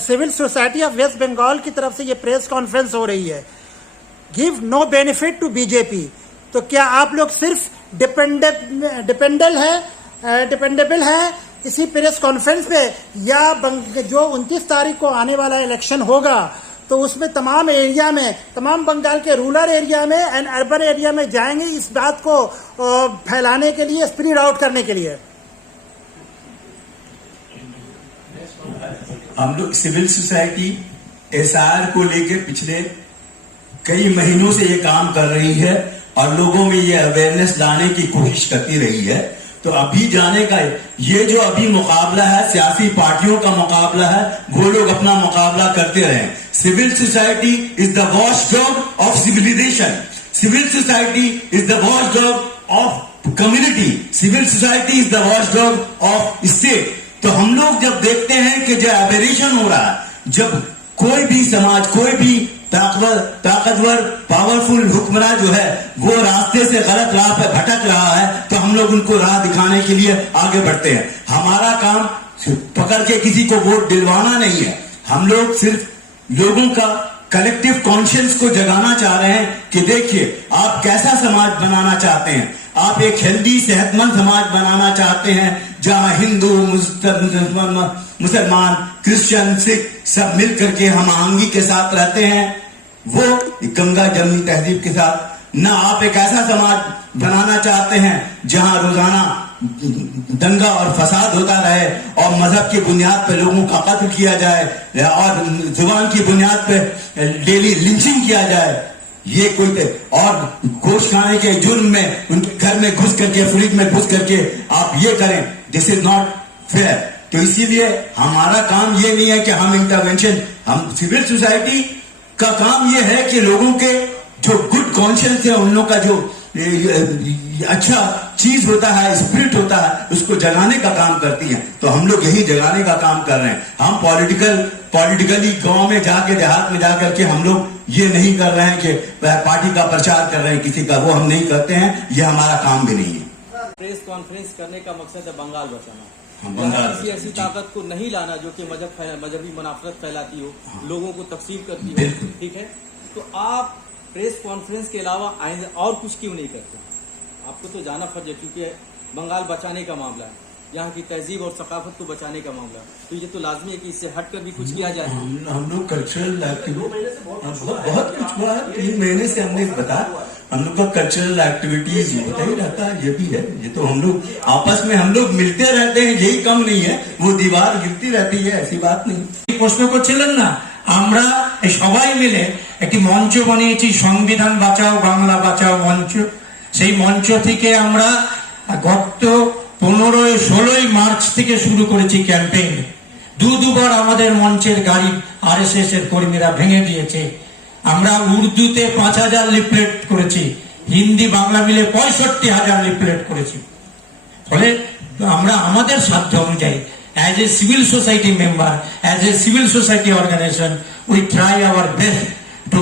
Civil society of West Bengal की तरफ से ये प्रेस कॉन्फ्रेंस हो रही है, give no benefit to BJP, तो क्या आप लोग सिर्फ डिपेंडेबल है इसी प्रेस कॉन्फ्रेंस पे, या जो 29 तारीख को आने वाला इलेक्शन होगा तो उसमें तमाम एरिया में, तमाम बंगाल के रूरल एरिया में एंड अर्बन एरिया में जाएंगे इस बात को फैलाने के लिए, स्प्रेड आउट करने के लिए? हम लोग सिविल सोसाइटी एसआर को लेकर पिछले कई महीनों से ये काम कर रही है और लोगों में ये अवेयरनेस लाने की कोशिश करती रही है। तो अभी जाने का ये जो अभी मुकाबला है, सियासी पार्टियों का मुकाबला है, वो लोग अपना मुकाबला करते रहे। Civil society is the watchdog of civilization, civil society is the watchdog of community, civil society is the watchdog of state. तो हम लोग जब देखते हैं कि जो एबेरेशन हो रहा है, जब कोई भी समाज, कोई भी ताकतवर पावरफुल हुक्मरान जो है वो रास्ते से गलत राह पे भटक रहा है, तो हम लोग उनको राह दिखाने के लिए आगे बढ़ते हैं। हमारा काम पकड़ के किसी को वोट दिलवाना नहीं है, हम लोग सिर्फ लोगों का कलेक्टिव कॉन्शियंस को जगाना चाह रहे हैं कि देखिए आप कैसा समाज बनाना चाहते हैं। आप एक हेल्दी सेहतमंद समाज बनाना चाहते हैं जहां हिंदू, मुसलमान, क्रिश्चियन, सिख सब मिल करके हम आहंगी के साथ रहते हैं, वो गंगा जमनी तहजीब के साथ। ना आप एक ऐसा समाज बनाना चाहते हैं जहां रोजाना दंगा और फसाद होता रहे और मजहब की बुनियाद पर लोगों का कत्ल किया जाए और जुबान की बुनियाद पर डेली लिंचिंग किया जाए। ये कोई और गोश्त खाने के जुर्म में उनके घर में घुस करके, फ्रिज में घुस करके आप ये करें, दिस इज नॉट फेयर। तो इसीलिए हमारा काम ये नहीं है कि हम इंटरवेंशन, हम सिविल सोसाइटी का काम ये है कि लोगों के जो गुड कॉन्शियंस है, उन लोगों का जो अच्छा चीज होता है, स्पिरिट होता है, उसको जगाने का काम करती हैं। तो हम लोग यही जगाने का काम कर रहे हैं। हम पॉलिटिकली गांव में जाके, देहात में जाकर के हम लोग ये नहीं कर रहे हैं कि पार्टी का प्रचार कर रहे हैं किसी का, वो हम नहीं करते हैं, ये हमारा काम भी नहीं है। प्रेस कॉन्फ्रेंस करने का मकसद है बंगाल बचाना, बंगाल किसी ऐसी ताकत को नहीं लाना जो कि मजहबी मुनाफरत फैलाती हो, लोगों को तकसीम करती हो, ठीक है। तो आप प्रेस कॉन्फ्रेंस के अलावा आइंदा और कुछ क्यों नहीं करते? आपको तो जाना फर्ज है, क्योंकि बंगाल बचाने का मामला है, यहाँ की तहजीब और सकाफत को बचाने का मामला, तो ये तो लाजमी है कि इससे हटकर भी कुछ किया जाए। हम लोग कल्चरल एक्टिविटी बहुत कुछ हुआ है, 3 महीने से हमने बताया, हम लोग का कल्चरल एक्टिविटीज होता ही रहता है। ये भी है, ये तो हम लोग आपस में हम लोग मिलते रहते हैं, यही कम नहीं है, वो दीवार गिरती रहती है, ऐसी बात नहीं। প্রশ্ন করছিলেন না, আমরা সবাই মিলে একটি মঞ্চ বানিয়েছি, সংবিধান বাঁচাও বাংলা বাঁচাও মঞ্চ। সেই মঞ্চ থেকে আমরা গত 15-16 মার্চ থেকে শুরু করেছি ক্যাম্পেইন। দুবার আমাদের মঞ্চের গাড়ি আরএসএস এর কর্মীরা ভেঙে দিয়েছে। আমরা উর্দুতে 5000 লিফলেট করেছি, হিন্দি বাংলা মিলে 65,000 লিফলেট করেছি। ফলে আমরা আমাদের সাধ্য অনুযায়ী as a civil society member, as a civil society organization, we try our best to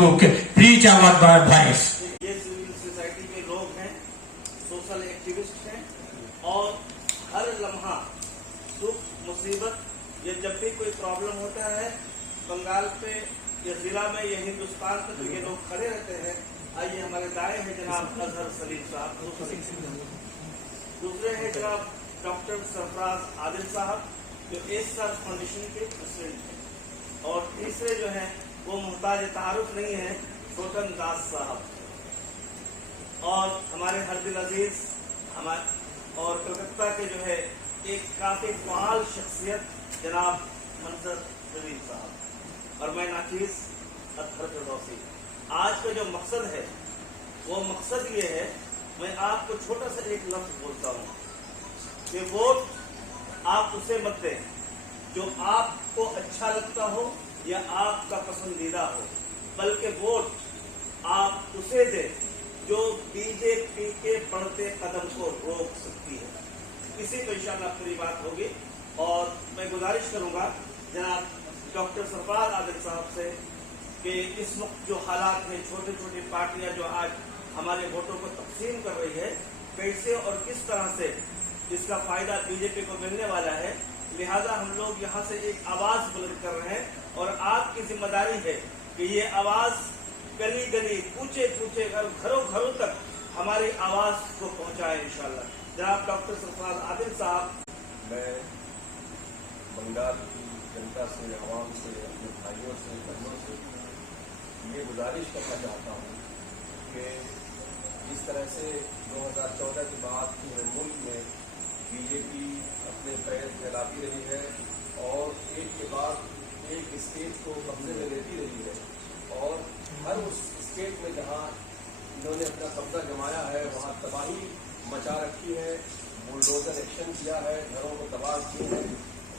preach our voice. ये सिविल सोसाइटी के लोग हैं, सोशल एक्टिविस्ट हैं और हर लम्हा दुख मुसीबत, ये जब भी कोई प्रॉब्लम होता है बंगाल पे या जिला में या हिंदुस्तान पे, तो ये लोग खड़े रहते हैं। आइए हमारे दाएं हैं जनाब अजहर सलीम साहब, दूसरे हैं जनाब डॉक्टर सरफराज आदिल साहब जो एसआर फाउंडेशन के प्रेसिडेंट हैं, और तीसरे जो हैं वो मुहताज तारुफ नहीं है, छोटन दास साहब, और हमारे हरदिल अजीज हमारे और कलकत्ता के जो है एक काफी फाल शख्सियत जनाब मंजर जलील साहब, और मैं नाचीज अतहर फिरदौसी। आज का जो मकसद है वो मकसद ये है, मैं आपको छोटा सा एक लफ्ज बोलता हूँ कि वोट आप उसे मत दें जो आपको अच्छा लगता हो या आपका पसंदीदा हो, बल्कि वोट आप उसे दें जो बीजेपी के बढ़ते कदम को रोक सकती है। इसी पर इंशाअल्लाह पूरी बात होगी। और मैं गुजारिश करूंगा जनाब डॉक्टर सरफराज आदिल साहब से कि इस वक्त जो हालात में छोटी छोटी पार्टियां जो आज हमारे वोटों को तकसीम कर रही है, कैसे और किस तरह से इसका फायदा बीजेपी को मिलने वाला है, लिहाजा हम लोग यहाँ से एक आवाज बुलंद कर रहे हैं जिम्मेदारी है कि ये आवाज गली गली पूछे पूछे घरों घरों तक हमारी आवाज को पहुंचाए इंशाल्लाह। जनाब डॉक्टर सरफराज आदिल साहब। मैं बंगाल की जनता से, आवाम से, अपने भाइयों से, बहनों से ये गुजारिश करना चाहता हूँ कि जिस तरह से 2014 के बाद पूरे मुल्क में बीजेपी अपने पैर फैलाती रही है और एक के बाद एक स्टेट को कब्जे में लेती रही है और हर उस स्टेट में जहाँ इन्होंने अपना कब्जा जमाया है वहाँ तबाही मचा रखी है, बुलडोजर एक्शन किया है, घरों को तबाह किए हैं,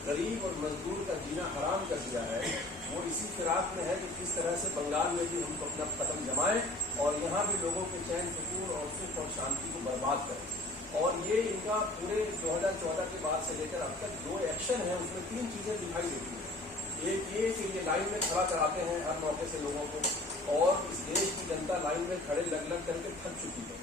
गरीब और मजदूर का जीना हराम कर दिया है। वो इसी फिराक में है कि किस तरह से बंगाल में भी हमको अपना कदम जमाएं और यहाँ भी लोगों के चैन सुकून और सुख और शांति को बर्बाद करें। और ये इनका पूरे 2014 के बाद से लेकर अब तक जो एक्शन है उसमें 3 चीजें दिखाई देती हैं। एक ये कि ये लाइन में खड़ा कराते हैं हर मौके से लोगों को और इस देश की जनता लाइन में खड़े लग लग करके थक चुकी है।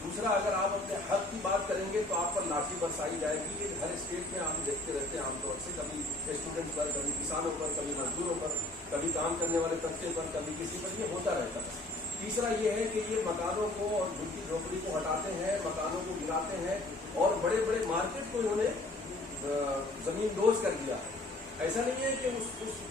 दूसरा, अगर आप अपने हक की बात करेंगे तो आप पर लाठी बरसाई जाएगी। कि हर स्टेट में हम देखते रहते हैं आमतौर से, कभी स्टूडेंट्स पर, कभी किसानों पर, कभी मजदूरों पर, कभी काम करने वाले तबके पर, कभी किसी पर, ये होता रहता है। तीसरा ये है कि ये मकानों को और झुग्गी झोपड़ी को हटाते हैं, मकानों को गिराते हैं और बड़े बड़े मार्केट को इन्होंने जमीन दोज कर दिया है। ऐसा नहीं है कि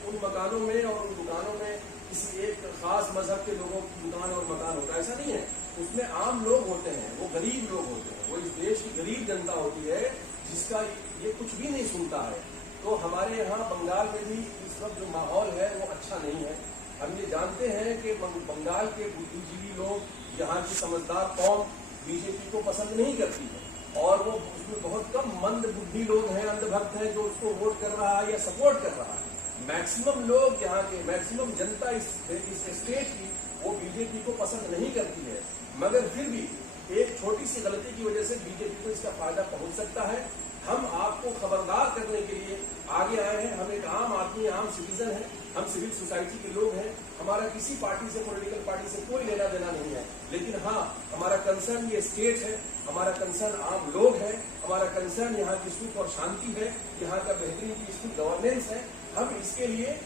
उन मकानों में और उन दुकानों में किसी एक खास मजहब के लोगों की दुकान और मकान होता है, ऐसा नहीं है। उसमें आम लोग होते हैं, वो गरीब लोग होते हैं, वो इस देश की गरीब जनता होती है जिसका ये कुछ भी नहीं सुनता है। तो हमारे यहाँ बंगाल में भी इस वक्त जो माहौल है वो अच्छा नहीं है। हम ये जानते हैं कि बंगाल के बुद्धिजीवी लोग, यहाँ की समझदार कौम बीजेपी को पसंद नहीं करती है और वो उसमें बहुत कम मंद बुद्धि लोग हैं, अंधभक्त हैं जो उसको वोट कर रहा है या सपोर्ट कर रहा है। मैक्सिमम लोग, यहाँ के मैक्सिमम जनता इस स्टेट की वो बीजेपी को पसंद नहीं करती है, मगर फिर भी एक छोटी सी गलती की वजह से बीजेपी को इसका फायदा पहुंच सकता है। हम आपको खबरदार करने के लिए आगे आए हैं। हम एक आम आदमी, आम सिटीजन हैं, हम सिविल सोसाइटी के लोग हैं। हमारा किसी पार्टी से, पॉलिटिकल पार्टी से कोई लेना देना नहीं है, लेकिन हाँ, हमारा कंसर्न ये स्टेट है, हमारा कंसर्न आम लोग है, हमारा कंसर्न यहाँ की सुख और शांति है, यहाँ का बेहतरीन पीसफुल गवर्नेंस है। हम इसके लिए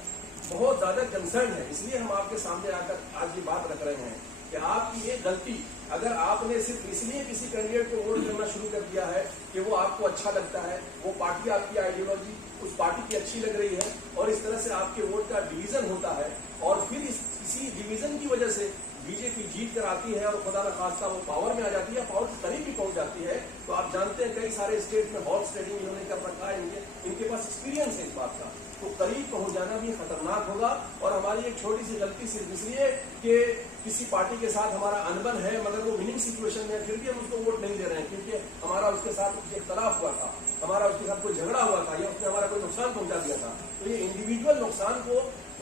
बहुत ज्यादा कंसर्न है। इसलिए हम आपके सामने आकर आज ये बात रख रहे हैं कि आपकी ये गलती, अगर आपने सिर्फ इसलिए किसी कैंडिडेट को वोट करना शुरू कर दिया है कि वो आपको अच्छा लगता है, वो पार्टी आपकी आइडियोलॉजी उस पार्टी की अच्छी लग रही है और इस तरह से आपके वोट का डिवीजन होता है और फिर इसी डिवीजन की वजह से बीजेपी जीत कर आती है और खुदा न खास्ता वो पावर में आ जाती है, पावर के करीब भी पहुंच जाती है। तो आप जानते हैं कई सारे स्टेट में हॉर्स ट्रेडिंग इन्होंने कर रखा है, इनके पास एक्सपीरियंस है इस बात का। तो करीब पहुंच जाना भी खतरनाक होगा और हमारी एक छोटी सी गलती सिर्फ इसलिए कि किसी पार्टी के साथ हमारा अनबन है मगर वो विनिंग सिचुएशन में, फिर भी हम उसको वोट नहीं दे रहे हैं क्योंकि हमारा उसके साथ कुछ इख्तलाफ हुआ था, हमारा उसके साथ कोई झगड़ा हुआ था या उसने हमारा कोई नुकसान पहुंचा दिया था। तो ये इंडिविजुअल नुकसान को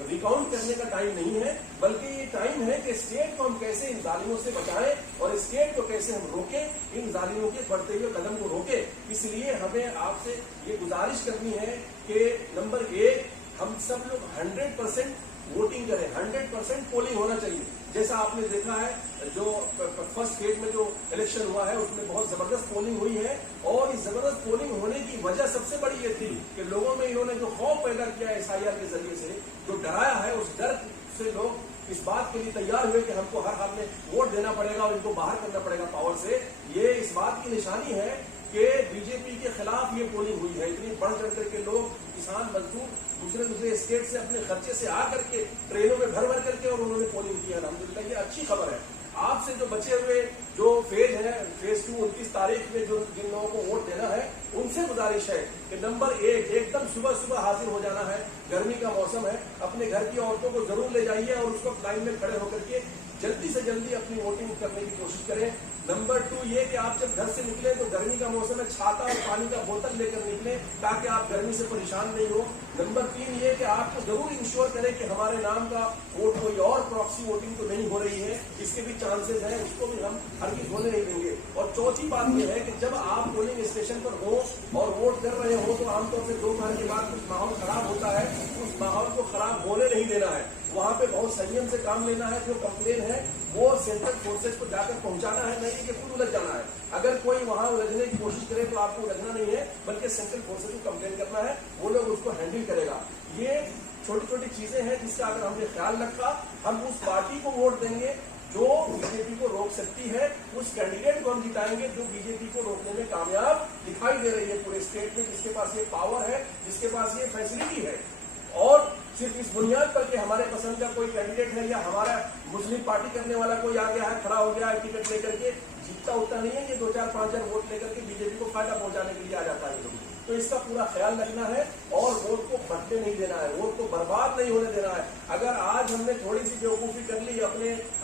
रिकाउंट करने का टाइम नहीं है, बल्कि ये टाइम है कि स्टेट को हम कैसे इन जालिमों से बचाएं और स्टेट को कैसे हम रोकें, इन जालिमों के बढ़ते हुए कदम को रोकें। इसलिए हमें आपसे ये गुजारिश करनी है कि नंबर 1, हम सब लोग 100% वोटिंग करें, 100% पोलिंग होना चाहिए। जैसा आपने देखा है जो फर्स्ट फेज में जो इलेक्शन हुआ है उसमें बहुत जबरदस्त पोलिंग हुई है और इस जबरदस्त पोलिंग होने की वजह सबसे बड़ी ये थी कि लोगों में इन्होंने जो खौफ पैदा किया SIR के जरिए से, जो डराया है, उस डर से लोग इस बात के लिए तैयार हुए कि हमको हर हाल में वोट देना पड़ेगा और इनको बाहर करना पड़ेगा पावर से। ये इस बात की निशानी है कि बीजेपी के खिलाफ ये पोलिंग हुई है। इतनी बढ़ चढ़ करके लोग, किसान, मजदूर दूसरे स्टेट से अपने खर्चे से आकर के ट्रेनों में भर भर करके और उन्होंने पोलिंग की है। अल्हम्दुलिल्लाह ये अच्छी खबर है। आपसे जो बचे हुए जो फेज है, फेज 2 29 तारीख में जो जिन लोगों को वोट देना है उनसे गुजारिश है कि नंबर 1, एकदम सुबह सुबह हाजिर हो जाना है। गर्मी का मौसम है, अपने घर की औरतों को जरूर ले जाइए और उसको लाइन में खड़े होकर के जल्दी से जल्दी अपनी वोटिंग करने की कोशिश करें। नंबर 2 ये कि आप जब घर से निकले तो गर्मी का मौसम है, छाता और पानी का बोतल लेकर निकले ताकि आप गर्मी से परेशान नहीं हो। नंबर 3 ये कि आपको जरूर इंश्योर करें कि हमारे नाम का वोट कोई और प्रॉक्सी वोटिंग तो नहीं हो रही है, इसके भी चांसेस हैं, उसको भी हम हरगिज़ होने नहीं देंगे। और चौथी बात यह है कि जब आप पोलिंग स्टेशन पर हो और वोट कर रहे हो तो आमतौर से दोपहर के बाद कुछ माहौल खराब होता है, उस माहौल को खराब होने नहीं देना है। वहां पे बहुत संयम से काम लेना है। जो कंप्लेन है वो सेंट्रल फोर्सेस को जाकर पहुंचाना है, नहीं कि खुद उलझ जाना है। अगर कोई वहां उलझने की कोशिश करे तो आपको उलझना नहीं है, बल्कि सेंट्रल फोर्सेस को कंप्लेन करना है, वो लोग उसको हैंडल करेगा। ये छोटी छोटी चीजें हैं जिसका अगर हमने ख्याल रखा, हम उस पार्टी को वोट देंगे जो बीजेपी को रोक सकती है, उस कैंडिडेट को हम जिताएंगे जो बीजेपी को रोकने में कामयाब दिखाई दे रही है पूरे स्टेट में, जिसके पास ये पावर है, जिसके पास ये फैसिलिटी है। और सिर्फ इस बुनियाद पर कि हमारे पसंद का कोई कैंडिडेट है या हमारा मुस्लिम पार्टी करने वाला कोई आ गया है, खड़ा हो गया है टिकट लेकर के, जीतता उतना नहीं है कि 2-4-5 वोट लेकर के बीजेपी को फायदा पहुंचाने के लिए आ जाता है लोग। तो इसका पूरा ख्याल रखना है और वोट को बढ़ने नहीं देना है, वोट को बर्बाद नहीं होने देना है। अगर आज हमने थोड़ी सी बेवकूफी कर ली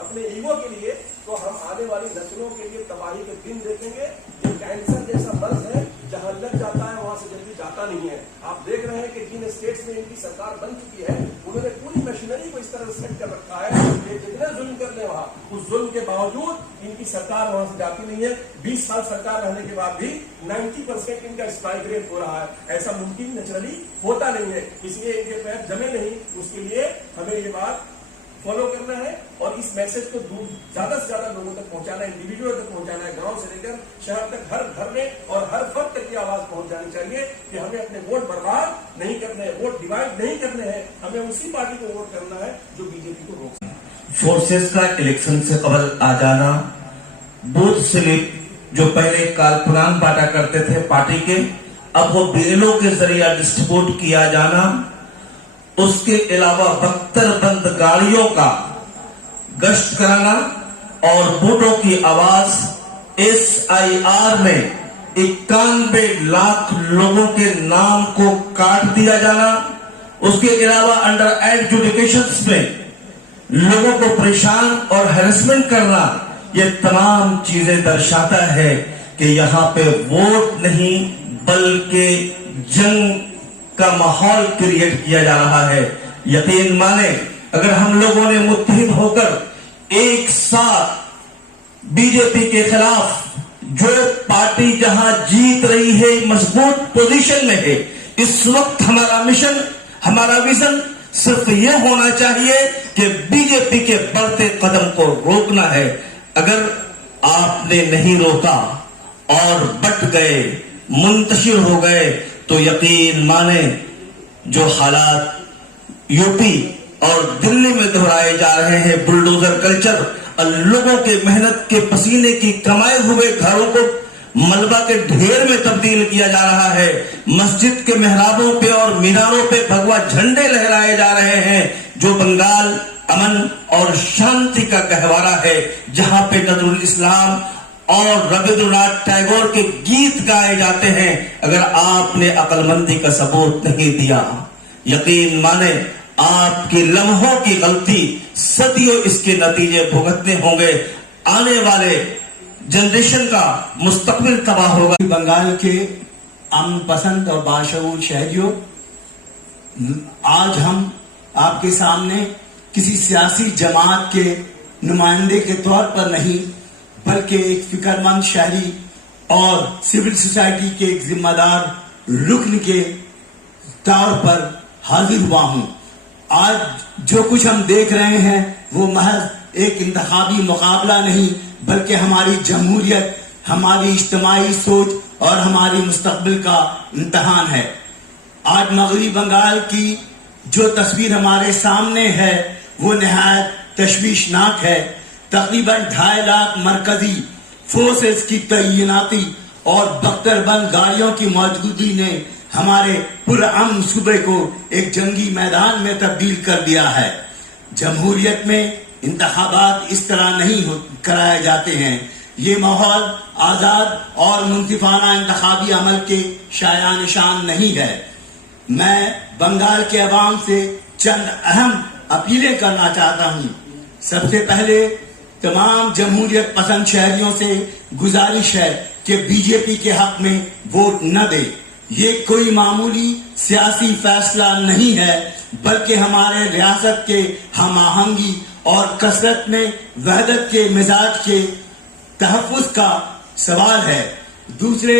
अपने ईगो के लिए, तो हम आने वाली नस्लों के लिए तबाही के दिन देखेंगे। ये कैंसर जैसा मर्ज है, जहां लग जाता है वहां से जल्दी जाता नहीं है। आप देख रहे हैं कि जिन स्टेट्स में इनकी सरकार बन चुकी है, उन्होंने पूरी मशीनरी को इस तरह सेट कर रखा है कि जितने जुल्म कर ले वहां, उस जुल्म के बावजूद इनकी सरकार वहां से जाती नहीं है। 20 साल सरकार रहने के बाद भी 90% इनका स्ट्राइक रेट हो रहा है। ऐसा मुमकिन नेचुरली होता नहीं है, इसलिए इनके पैर जमे नहीं। उसके लिए हमें ये बात फॉलो करना है और इस मैसेज को ज्यादा से ज्यादा लोगों तक पहुंचाना है, इंडिविजुअल तक पहुंचाना है, गांव से लेकर शहर तक, हर घर में और हर फर्द तक की आवाज पहुंच जानी चाहिए कि हमें अपने वोट बर्बाद नहीं करने हैं, वोट डिवाइड नहीं करने हैं, हमें उसी पार्टी को वोट करना है जो बीजेपी को रोक सके। फोर्सेस का इलेक्शन से कबल आ जाना, बूथ स्लिप जो पहले कालपुरान बांटा करते थे पार्टी के, अब वो बिलों के जरिए डिस्ट्रीब्यूट किया जाना, उसके अलावा 72 बंद गाड़ियों का गश्त कराना और वोटों की आवाज SIR में 91 लाख लोगों के नाम को काट दिया जाना, उसके अलावा अंडर एजुकेशन में लोगों को परेशान और हैरेसमेंट करना, ये तमाम चीजें दर्शाता है कि यहाँ पे वोट नहीं बल्कि जंग का माहौल क्रिएट किया जा रहा है। यकीन माने अगर हम लोगों ने मुत्तहिद होकर एक साथ बीजेपी के खिलाफ, जो पार्टी जहां जीत रही है मजबूत पोजीशन में है, इस वक्त हमारा मिशन, हमारा विजन सिर्फ यह होना चाहिए कि बीजेपी के बढ़ते कदम को रोकना है। अगर आपने नहीं रोका और बट गए, मुंतशिर हो गए, तो यकीन माने जो हालात यूपी और दिल्ली में दोहराए जा रहे हैं, बुलडोजर कल्चर और लोगों के मेहनत के पसीने की कमाए हुए घरों को मलबा के ढेर में तब्दील किया जा रहा है, मस्जिद के मेहराबों पे और मीनारों पे भगवा झंडे लहराए जा रहे हैं, जो बंगाल अमन और शांति का गहवारा है, जहां पे नजरुल इस्लाम और रविंद्रनाथ टैगोर के गीत गाए जाते हैं। अगर आपने अक्लमंदी का सबूत नहीं दिया, यकीन माने आपकी लम्हों की गलती सदियों इसके नतीजे भुगतने होंगे। आने वाले जनरेशन का मुस्तकबिल तबाह होगा। बंगाल के अमन पसंद और बाशऊर शहरियों, आज हम आपके सामने किसी सियासी जमात के नुमाइंदे के तौर पर नहीं, बल्कि एक फिक्रमंद शहरी और सिविल सोसाइटी के एक जिम्मेदार रुकन के तौर पर हाजिर हुआ हूं। आज जो कुछ हम देख रहे हैं वो महज एक इंतखाबी मुकाबला नहीं, बल्कि हमारी जमहूरियत, हमारी इज्तिमाई सोच और हमारी मुस्तकबिल का इम्तहान है। आज मगरबी बंगाल की जो तस्वीर हमारे सामने है वो निहायत तशवीशनाक है। तकरीबन 2.5 लाख मरकजी फोर्सेस की तैनाती और बख्तरबंद गाड़ियों की मौजूदगी ने हमारे पुरअमन सूबे को एक जंगी मैदान में तब्दील कर दिया है। जमहूरियत में इंतखाबात इस तरह नहीं कराए जाते हैं। ये माहौल आजाद और मुंसिफाना इंतखाबी अमल के शाया निशान नहीं है। मैं बंगाल के अवाम से चंद अहम अपीलें करना चाहता हूँ। सबसे पहले तमाम जमहूरियत पसंद शहरियों से गुजारिश है कि बीजेपी के हक में वोट न दे। ये कोई मामूली सियासी फैसला नहीं है, बल्कि हमारे रियासत के हम आहंगी और कसरत में वहदत के मिजाज के तहफ़्फ़ुज़ का सवाल है। दूसरे,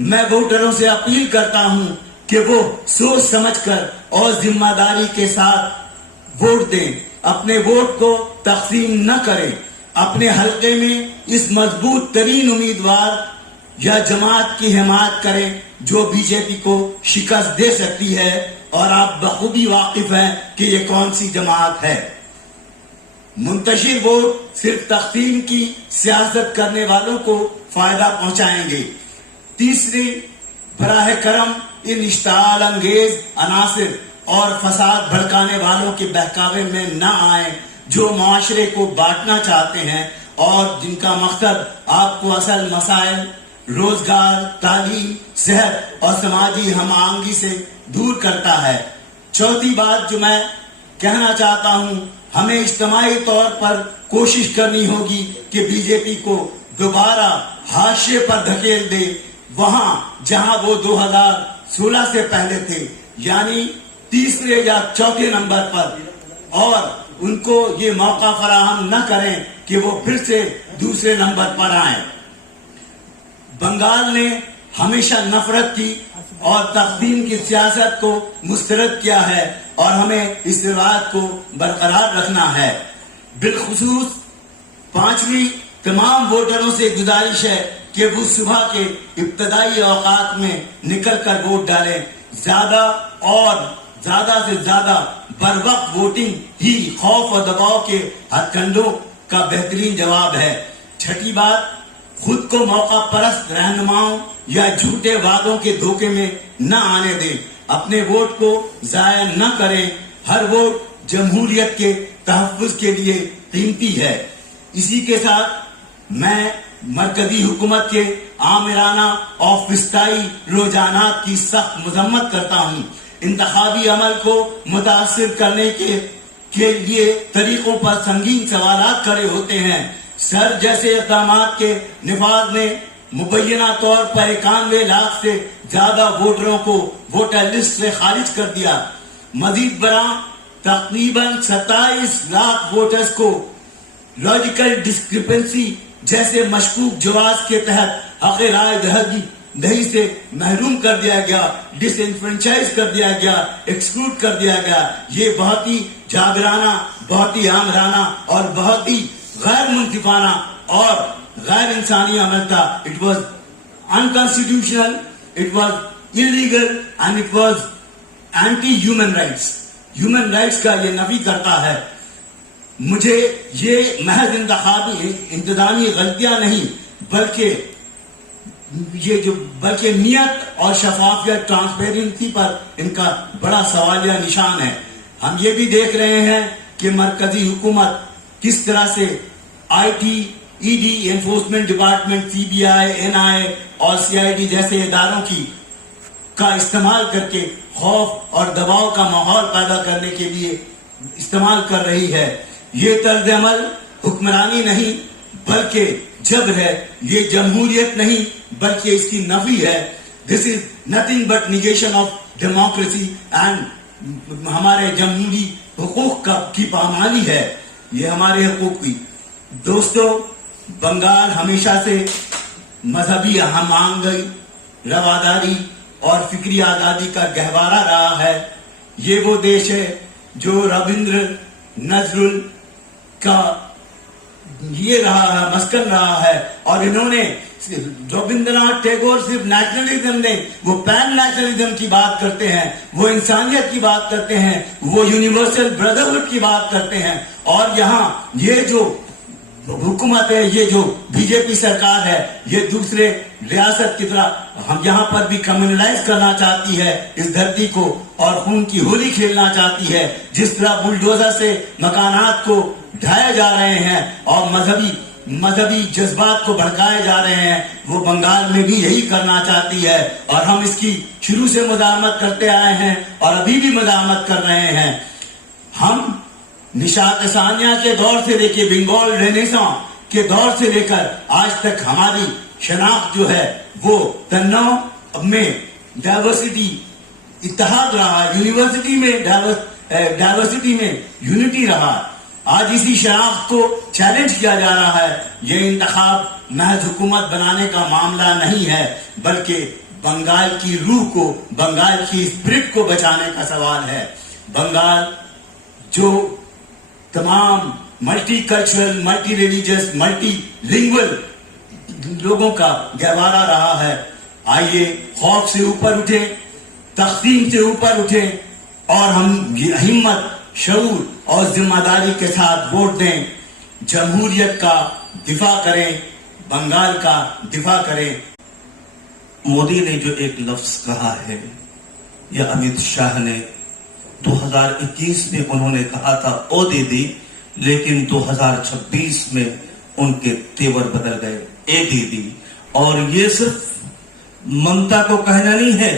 मैं वोटरों से अपील करता हूं कि वो सोच समझकर और जिम्मेदारी के साथ वोट दें। अपने वोट को तकसीम न करें। अपने हलके में इस मजबूत तरीन उम्मीदवार या जमात की हिमायत करें जो बीजेपी को शिकस्त दे सकती है اور آپ بخوبی واقف ہیں کہ یہ کون سی جماعت ہے. منتشر ووٹ صرف تقسیم کی سیاست کرنے والوں کو فائدہ پہنچائیں گے. تیسری، براہ کرم ان اشتعال انگیز عناصر اور فساد بھڑکانے والوں کے بہکاوے میں نہ آئیں جو معاشرے کو بانٹنا چاہتے ہیں اور جن کا مقصد آپ کو اصل مسائل روزگار، تعلیم، صحت اور سماجی ہم آہنگی سے دور کرتا ہے. چوتھی بات جو میں کہنا چاہتا ہوں، ہمیں اجتماعی طور پر کوشش کرنی ہوگی کہ بی جے پی کو دوبارہ حاشیے پر دھکیل دے، وہاں جہاں وہ 2016 سے پہلے تھے، یعنی تیسرے یا چوتھے نمبر پر، اور ان کو یہ موقع فراہم نہ کریں کہ وہ پھر سے دوسرے نمبر پر آئیں. بنگال نے ہمیشہ نفرت کی اور تقسیم کی سیاست کو مسترد کیا ہے اور ہمیں اس روایت کو برقرار رکھنا ہے. بالخصوص پانچویں، تمام ووٹروں سے گزارش ہے کہ وہ صبح کے ابتدائی اوقات میں نکل کر ووٹ ڈالیں. زیادہ سے زیادہ بر وقت ووٹنگ ہی خوف و دباؤ کے ہتھکنڈوں کا بہترین جواب ہے. چھٹی بات، خود کو موقع پرست رہنماؤں یا جھوٹے وعدوں کے دھوکے میں نہ آنے دیں. اپنے ووٹ کو ضائع نہ کریں. ہر ووٹ جمہوریت کے تحفظ کے لیے قیمتی ہے. اسی کے ساتھ میں مرکزی حکومت کے آمرانہ اور فسطائی رجحانات کی سخت مذمت کرتا ہوں. انتخابی عمل کو متاثر کرنے کے لیے طریقوں پر سنگین سوالات کھڑے ہوتے ہیں. سر جیسے اقدامات کے نفاذ نے مبینہ طور پر 91 لاکھ سے زیادہ ووٹروں کو ووٹر لسٹ سے خارج کر دیا. مزید برآں تقریباً 27 لاکھ ووٹرز کو لاجیکل ڈسکرپنسی جیسے مشکوک جواز کے تحت حق رائے دہی سے محروم کر دیا گیا، ڈس انفرنچائز کر دیا گیا، ایکسکلوڈ کر دیا گیا. یہ بہت ہی جابرانہ، بہت ہی آمرانہ اور بہت ہی غیر منصفانہ اور غیر انسانی عمل تھا. اٹ واز انکانسٹیٹیوشنل، اٹ واز انلیگل اینڈ اٹ واز اینٹی ہیومن رائٹس. ہیومن رائٹس کا یہ نفی کرتا ہے. مجھے یہ محض انتظامی غلطیاں نہیں بلکہ نیت اور شفافیت، ٹرانسپیرنسی پر ان کا بڑا سوالیہ نشان ہے. ہم یہ بھی دیکھ رہے ہیں کہ مرکزی حکومت کس طرح سے آئی ٹی، ای ڈی، انفورسمنٹ ڈپارٹمنٹ، سی بی آئی، این آئی اور سی آئی ڈی جیسے اداروں کا استعمال کر کے خوف اور دباؤ کا ماحول پیدا کرنے کے لیے استعمال کر رہی ہے. یہ طرز عمل حکمرانی نہیں بلکہ جبر ہے. یہ جمہوریت نہیں بلکہ اس کی نفی ہے. دس از نتھنگ بٹ نیگیشن آف ڈیموکریسی اینڈ ہمارے جمہوری حقوق کی پامالی ہے. یہ ہمارے حقوق کی. دوستو، بنگال ہمیشہ سے مذہبی ہم آہنگی، رواداری اور فکری آزادی کا گہوارہ رہا ہے. یہ وہ دیش ہے جو رابندر نظر کا یہ رہا ہے، مسکن رہا ہے. اور انہوں نے رابندر ناتھ ٹیگور صرف نیشنلزم نہیں، وہ پین نیشنلزم کی بات کرتے ہیں، وہ انسانیت کی بات کرتے ہیں، وہ یونیورسل بردرہڈ کی بات کرتے ہیں. اور یہاں یہ جو حکومت ہے، یہ جو بی جے پی سرکار ہے، یہ دوسرے ریاست کی طرح ہم یہاں پر بھی کمیونلائز کرنا چاہتی ہے اس دھرتی کو اور خون کی ہولی کھیلنا چاہتی ہے. جس طرح بلڈوزر سے مکانات کو ڈھائے جا رہے ہیں اور مذہبی جذبات کو بھڑکائے جا رہے ہیں، وہ بنگال میں بھی یہی کرنا چاہتی ہے. اور ہم اس کی شروع سے مزاحمت کرتے آئے ہیں اور ابھی بھی مزاحمت کر رہے ہیں. ہم نشاط ثانیہ کے دور سے لے کے بنگال رینیساں کے دور سے لے کر آج تک ہماری شناخت جو ہے وہ تنوع میں ڈائیورسٹی اتحاد رہا، یونیورسٹی میں ڈائیورسٹی میں یونٹی رہا. آج اسی شناخت کو چیلنج کیا جا رہا ہے. یہ انتخاب محض حکومت بنانے کا معاملہ نہیں ہے بلکہ بنگال کی روح کو، بنگال کی اسپرٹ کو بچانے کا سوال ہے. بنگال جو تمام ملٹی کلچرل، ملٹی ریلیجس، ملٹی لنگول لوگوں کا گہوارہ رہا ہے. آئیے خوف سے اوپر اٹھیں، تقسیم سے اوپر اٹھیں और हम हिम्मत, शऊर और जिम्मेदारी के साथ वोट दें, जमहूरियत का दिफा करें, बंगाल का दिफा करें। मोदी ने जो एक लफ्ज कहा है, या अमित शाह ने 2021 में उन्होंने कहा था ओ दीदी, लेकिन 2026 में उनके तेवर बदल गए, ए दीदी। और ये सिर्फ ममता को कहना नहीं है,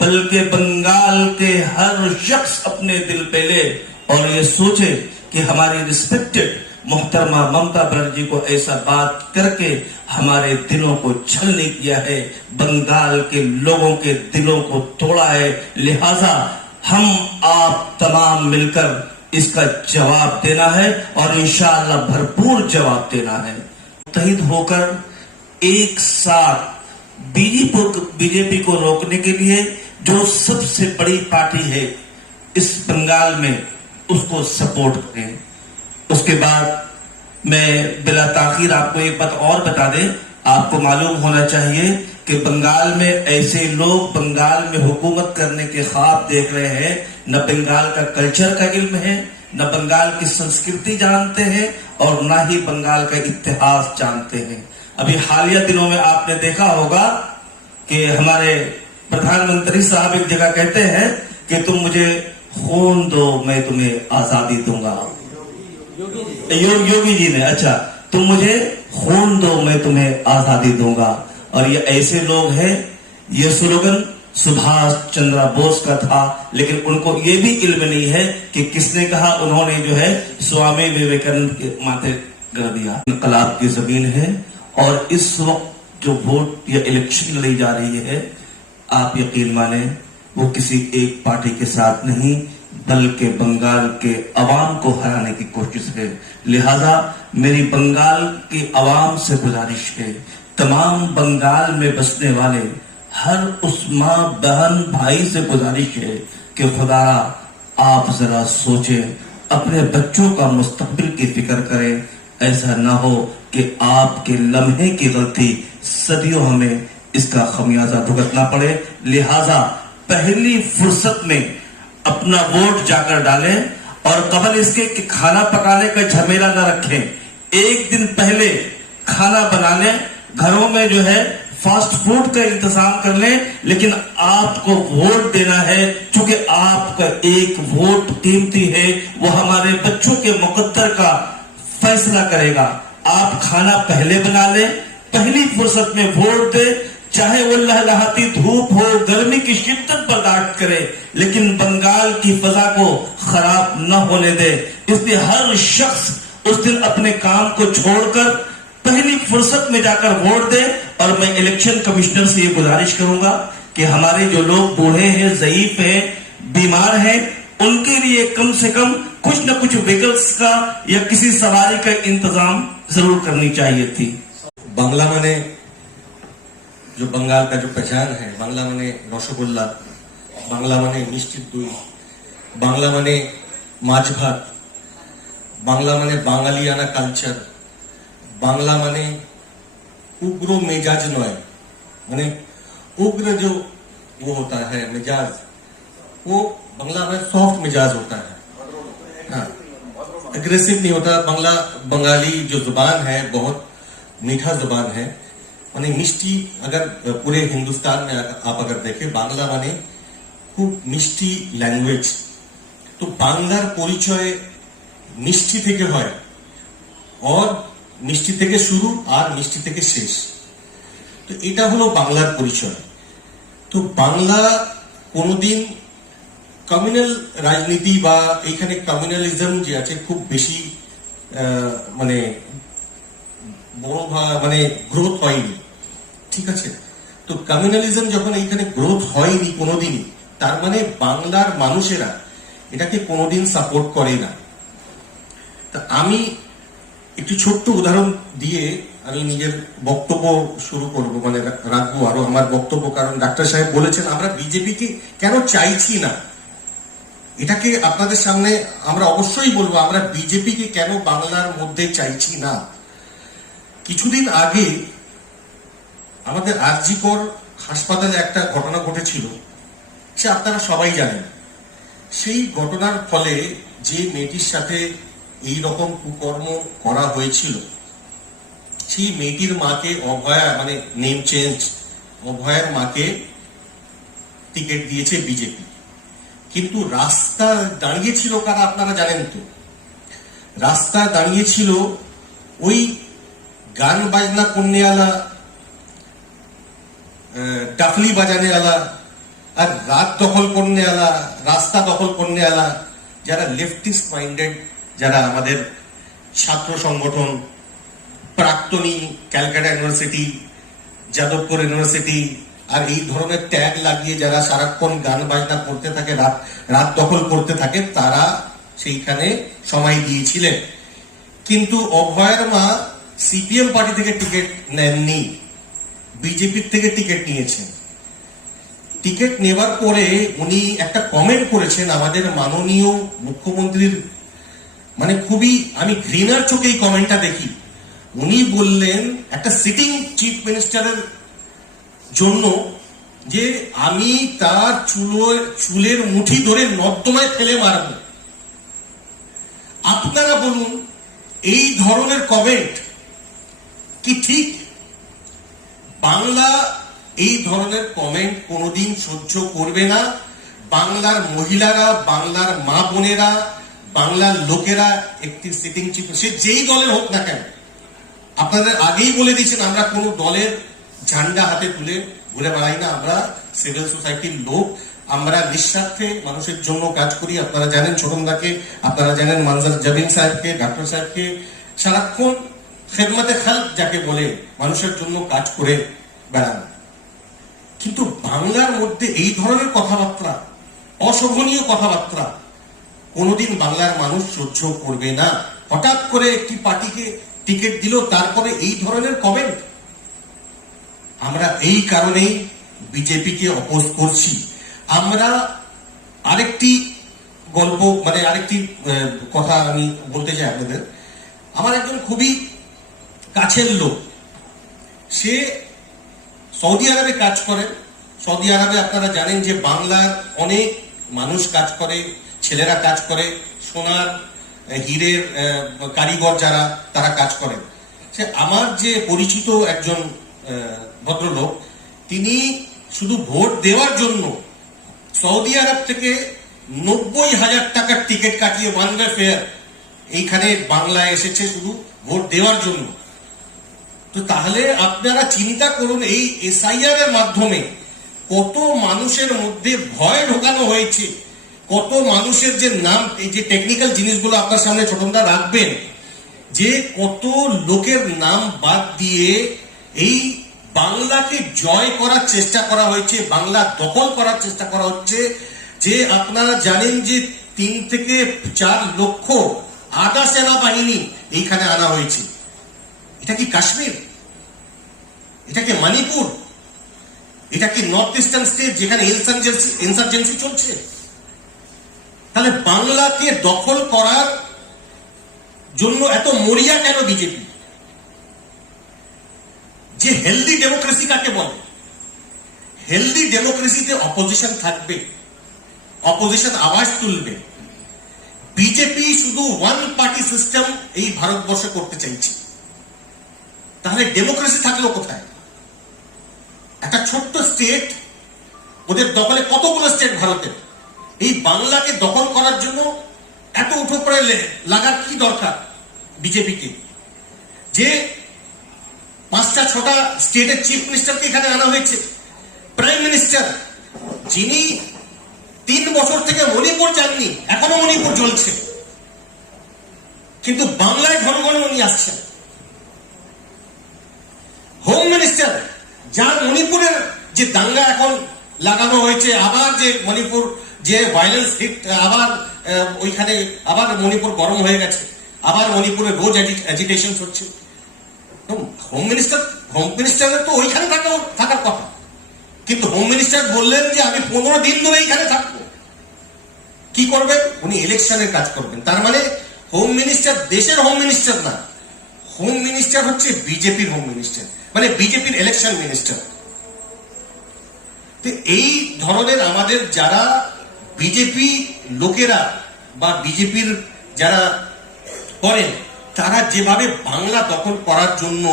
बल्कि बंगाल के हर शख्स अपने दिल पे ले और ये सोचे कि हमारी रिस्पेक्टेड मोहतरमा ममता बनर्जी को ऐसा बात करके हमारे दिलों को छलने किया है, बंगाल के लोगों के दिलों को तोड़ा है। लिहाजा हम आप तमाम मिलकर इसका जवाब देना है और इंशाअल्लाह भरपूर जवाब देना है। मुत्तहिद होकर एक साथ बीजेपी को रोकने के लिए जो सबसे बड़ी पार्टी है इस बंगाल में, उसको सपोर्ट करें। उसके बाद मैं बिला ताखीर आपको एक बात और बता दें, आपको मालूम होना चाहिए कि बंगाल में ऐसे लोग बंगाल में हुकूमत करने के ख्वाब देख रहे हैं, न बंगाल का कल्चर का इल्म है, न बंगाल की संस्कृति जानते हैं और न ही बंगाल का इतिहास जानते हैं। अभी हालिया दिनों में आपने देखा होगा कि हमारे प्रधानमंत्री साहब एक जगह कहते हैं कि तुम मुझे खून दो मैं तुम्हें आजादी दूंगा। योगी जी ने, अच्छा, तुम मुझे खून दो मैं तुम्हें आजादी दूंगा। और ये ऐसे लोग हैं, ये स्लोगन सुभाष चंद्र बोस का था, लेकिन उनको ये भी इल्म नहीं है कि किसने कहा। उन्होंने जो है स्वामी विवेकानंद के माथे कर दिया। इनकलाब की जमीन है और इस वक्त जो वोट या इलेक्शन लड़ी जा रही है, आप यकीन माने वो किसी एक पार्टी के साथ नहीं बल्कि बंगाल के अवाम को हराने की कोशिश है। लिहाजा मेरी बंगाल की अवाम से गुजारिश है, तमाम बंगाल में बसने वाले हर उस माँ बहन भाई से गुजारिश है कि खुदारा आप जरा सोचें, अपने बच्चों का मुस्तकबिल की फिक्र करें। ऐसा ना हो कि आपके लम्हे की गलती सदियों हमें इसका खमियाजा भुगतना पड़े। लिहाजा पहली फुर्सत में अपना वोट जाकर डालें और कबल इसके कि खाना पकाने का झमेला न रखें। एक दिन पहले खाना बना लें, घरों में जो है फास्ट फूड का इंतजाम कर लें, लेकिन आपको वोट देना है। क्योंकि आपका एक वोट कीमती है, वो हमारे बच्चों के मुकद्दर का फैसला करेगा। आप खाना पहले बना लें, पहली फुर्सत में वोट दे, चाहे वो लहलहाती धूप हो, गर्मी की शिद्दत बर्दाश्त करे, लेकिन बंगाल की फजा को खराब न होने दे। इसलिए हर शख्स उस दिन अपने काम को छोड़कर पहली फुर्सत में जाकर वोट दे। और मैं इलेक्शन कमिश्नर से ये गुजारिश करूंगा कि हमारे जो लोग बूढ़े हैं, ज़ईफ हैं, बीमार हैं, उनके लिए कम से कम कुछ न कुछ व्हीकल्स का या किसी सवारी का इंतजाम जरूर करनी चाहिए थी। बांग्ला माने जो बंगाल का जो पहचान है, बांग्ला माने रसगोल्ला, बांग्ला माने मिष्टी दुई, बांग्ला माने माछ भात, बांग्ला माने बांगालियाना कल्चर, बांग्ला माने उग्र मेजाज नय, माने उग्र जो वो होता है मिजाज, वो बांग्ला में सॉफ्ट मिजाज होता है, हाँ, एग्रेसिव नहीं होता। बंगाली जो जुबान है बहुत मीठा जुबान है, माने मिष्टी। अगर पूरे हिंदुस्तान में आप अगर देखें, बांग्ला माने खूब मिष्टी लैंग्वेज। तो बांगलार परिचय मिष्टी থেকে হয় और মিষ্টি থেকে শুরু আর মিষ্টি থেকে শেষ। তো এটা হলো বাংলার পরিচয়। তো বাংলা কোনোদিন কমিউনাল রাজনীতি বা এখানে কমিউনালিজম যে আছে খুব বেশি মানে বড় মানে গ্রোথ হয়নি, ঠিক আছে। তো কমিউনালিজম যখন এইখানে গ্রোথ হয়নি কোনোদিনই, তার মানে বাংলার মানুষেরা এটাকে কোনোদিন সাপোর্ট করে না। তা আমি একটি ছোট্ট উদাহরণ দিয়ে আমি নিজের বক্তব্য শুরু করব, মানে রাখবো আরো আমার বক্তব্য। কারণ ডাক্তার সাহেব বলেছেন আমরা বিজেপিকে কেন চাইছি না, এটাকে আপনাদের সামনে আমরা অবশ্যই বলবো আমরা বিজেপিকে কেন বাংলার মধ্যে চাইছি না। কিছুদিন আগে আমাদের আরজি কর হাসপাতালে একটা ঘটনা ঘটেছিল, সে আপনারা সবাই জানেন সেই ঘটনার ফলে যে মেয়েটির সাথে এই রকম কুকর্ম করা হয়েছিল, সেই মেয়েটির মাকে অভয়া, মানে নেম চেঞ্জ, অভয়ার মাকে টিকিট দিয়েছে বিজেপি। কিন্তু রাস্তা দাঁড়িয়েছিল কারা আপনারা জানেন তো? রাস্তা দাঁড়িয়েছিল ওই গান বাজনা করনেওয়ালা, ডাফলি বাজানেওয়ালা, আর রাত দখল করনেওয়ালা, রাস্তা দখল করনেওয়ালা, যারা লেফটিস্ট মাইন্ডেড, যারা আমাদের ছাত্র সংগঠন, প্রাক্তনী ক্যালকাটা ইউনিভার্সিটি, যাদবপুর ইউনিভার্সিটি, আর এই ধরনের ট্যাগ লাগিয়ে যারা সারাক্ষণ গান বাজনা করতে থাকে, রাত দখল করতে থাকে, তারা সেইখানে সময় দিয়েছিলেন। কিন্তু অভয়ের মা সিপিএম পার্টি থেকে টিকিট নেননি, বিজেপির থেকে টিকিট নিয়েছেন। টিকিট নেবার পরে উনি একটা কমেন্ট করেছেন আমাদের মাননীয় মুখ্যমন্ত্রীর, মানে খুবই আমি ঘৃণার চোখে এই কমেন্টটা দেখি। উনি বললেন একটা সিটিং চিফ মিনিস্টারের জন্য যে আমি তার চুলের মুঠি ধরে নর্দমায় ফেলে মারব। আপনারা বলুন, এই ধরনের কমেন্ট কি ঠিক? বাংলা এই ধরনের কমেন্ট কোনোদিন সহ্য করবে না। বাংলার মহিলারা, বাংলার মা বোনেরা, বাংলার লোকেরা একটি সিটিং চিফ, সে যেই দলের হোক না কেন, আপনাদের আগেই বলে দিয়েছেন আমরা কোনো দলের ঝান্ডা হাতে তুলে ঘুরে বেড়াই না। আমরা সিভিল সোসাইটির লোক, আমরা নিঃস্বার্থে মানুষের জন্য কাজ করি। আপনারা জানেন ছোটনদাকে, আপনারা জানেন মানজার জাবিন সাহেবকে, ডাক্তার সাহেবকে, সারাক্ষণ খেদমতে খালক যাকে বলে মানুষের জন্য কাজ করে বেড়ান। কিন্তু বাংলার মধ্যে এই ধরনের কথাবার্তা, অশোভনীয় কথাবার্তা কোনোদিন বাংলার মানুষ সহ্য করবে না। হঠাৎ করে একটি পার্টিকে টিকিট দিল, তারপরে এই ধরনের কমেন্ট। আমরা এই কারণেই বিজেপিকে অপোজ করছি। আমরা আরেকটি গল্প, মানে আরেকটি কথা আমি বলতে চাই আপনাদের। আমার একজন খুবই কাছের লোক, সে সৌদি আরবে কাজ করে। সৌদি আরবে আপনারা জানেন যে বাংলার অনেক মানুষ কাজ করে, ছেলেরা কাজ করে, সোনার হীরের কারিগর যারা, তারা কাজ করে। সে আমার যে পরিচিত একজন ভদ্রলোক, তিনি শুধু ভোট দেওয়ার জন্য সৌদি আরব থেকে 90,000 টাকার টিকিট কাটিয়ে ওয়ান ওয়ে ফেয়ার এইখানে বাংলায় এসেছে শুধু ভোট দেওয়ার জন্য। তো তাহলে আপনারা চিন্তা করুন, এই এসআইআর এর মাধ্যমে কত মানুষের মধ্যে ভয় ঢোকানো হয়েছে, কত মানুষের যে নাম, এই যে টেকনিক্যাল জিনিসগুলো আপনার সামনে ছোটনদা রাখবেন, যে কত লোকের নাম বাদ দিয়ে এই বাংলাকে জয় করার চেষ্টা করা হয়েছে, বাংলা দখল করার চেষ্টা করা হচ্ছে। যে আপনারা জানেন যে 3 থেকে 4 লক্ষ আধা সেনাবাহিনী এইখানে আনা হয়েছে। এটা কি কাশ্মীর? এটা কি মণিপুর? এটা কি নর্থ ইস্টার্ন স্টেট যেখানে ইনসার্জেন্সি চলছে? তাহলে বাংলাকে দখল করার জন্য এত মরিয়া কেন বিজেপি? যে হেলদি ডেমোক্রেসি কাকে বলে? হেলদি ডেমোক্রেসিতে অপোজিশন থাকবে, অপোজিশন আওয়াজ তুলবে। বিজেপি শুধু ওয়ান পার্টি সিস্টেম এই ভারতবর্ষে করতে চাইছে। তাহলে ডেমোক্রেসি থাকলো কোথায়? একটা ছোট্ট স্টেট, ওদের দখলে কতগুলো স্টেট ভারতের। এই বাংলাকে দখল করার জন্য এত উঠো পড়ে লাগার কি দরকার বিজেপিকে? যে 5টা-6টা স্টেটের চিফ মিনিস্টারকে এখানে আনা হয়েছে। প্রাইম মিনিস্টার যিনি 3 বছর থেকে মণিপুর যাননি, এখনো মণিপুর চলছে, কিন্তু বাংলায় ঘন ঘন উনি আসছেন। হোম মিনিস্টার, যার মণিপুরের যে দাঙ্গা এখন লাগানো হয়েছে, আবার যে মণিপুর যে ভায়োলেন্স হিট, আবার ওইখানে আবার মণিপুর গরম হয়ে গেছে, আবার মণিপুরে রোজ এজিটেশন হচ্ছে। হোম মিনিস্টারের তো ওইখানে থাকার কথা, কিন্তু হোম মিনিস্টার বললেন যে আমি 15 দিন ধরে এইখানে থাকবো। কি করবেন? উনি ইলেকশনের কাজ করবেন। তার মানে হোম মিনিস্টার দেশের হোম মিনিস্টার না, হোম মিনিস্টার হচ্ছে বিজেপির হোম মিনিস্টার, মানে বিজেপির ইলেকশন মিনিস্টার। এই ধরনের আমাদের যারা বিজেপি লোকেরা বা বিজেপির যারা করেন তারা যেভাবে বাংলা দখল করার জন্য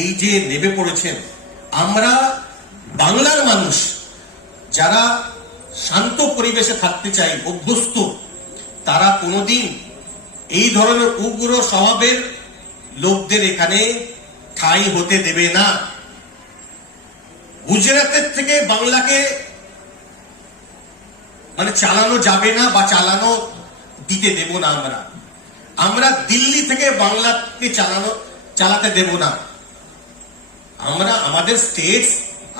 এই যে নেমে পড়েছেন, আমরা বাংলার মানুষ যারা শান্ত পরিবেশে থাকতে চাই, অভ্যস্ত, তারা কোনোদিন এই ধরনের উগ্র স্বভাবের লোকদের এখানে ঠাঁই হতে দেবে না। গুজরাটের থেকে বাংলাকে মানে চালানো যাবে না বা চালানো দিতে দেব না। আমরা দিল্লি থেকে বাংলাকে চালাতে দেব না। আমরা আমাদের স্টেটস,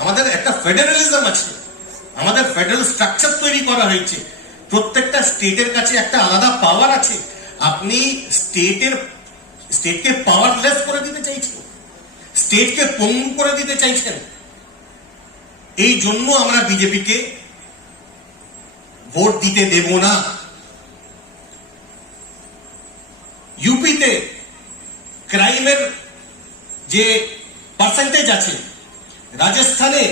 আমাদের একটা ফেডারেলিজম আছে, আমাদের ফেডারেল স্ট্রাকচার তৈরি করা হয়েছে, প্রত্যেকটা স্টেটের কাছে একটা আলাদা পাওয়ার আছে। আপনি স্টেটকে পাওয়ারলেস করে দিতে চাইছেন, স্টেটকে পঙ্গু করে দিতে চাইছেন। এই জন্য আমরা বিজেপিকে ভোট দিতে দেব না। ইউপিতে ক্রাইমের যে পার্সেন্টেজ আছে, রাজস্থানে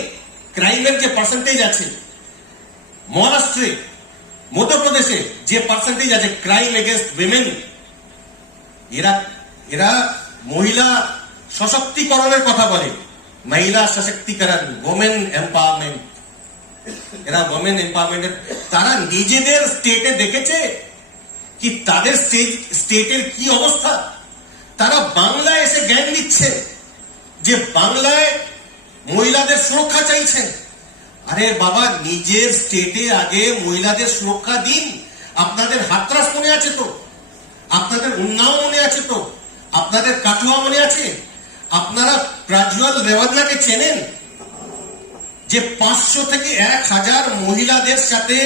ক্রাইমের যে পার্সেন্টেজ আছে, মহারাষ্ট্রে, মধ্যপ্রদেশে যে পার্সেন্টেজ আছে ক্রাইম এগেনস্ট উইমেন, এরা মহিলা সশক্তিকরণের কথা বলে, মহিলা সশক্তিকরণ, ওমেন এম্পাওয়ারমেন্ট। এরা ওমেন এম্পাওয়ারমেন্টের, তারা নিজেদের স্টেটে দেখেছে কি তাদের স্টেটের কি অবস্থা। তারা বাংলায় এসে জ্ঞান দিচ্ছে যে বাংলায় মহিলাদের সুরক্ষা চাইছেন। আরে বাবা, নিজের স্টেটে আগে মহিলাদের সুরক্ষা দিন। আপনাদের হাতরাস মনে আছে তো, আপনাদের উন্নাও মনে আছে তো, আপনাদের কাঠুয়া মনে আছে। আপনারা প্রাজ্জ্বল রেওয়ান্নাকে চেনেন যে 500 থেকে 1000 মহিলাদের সাথে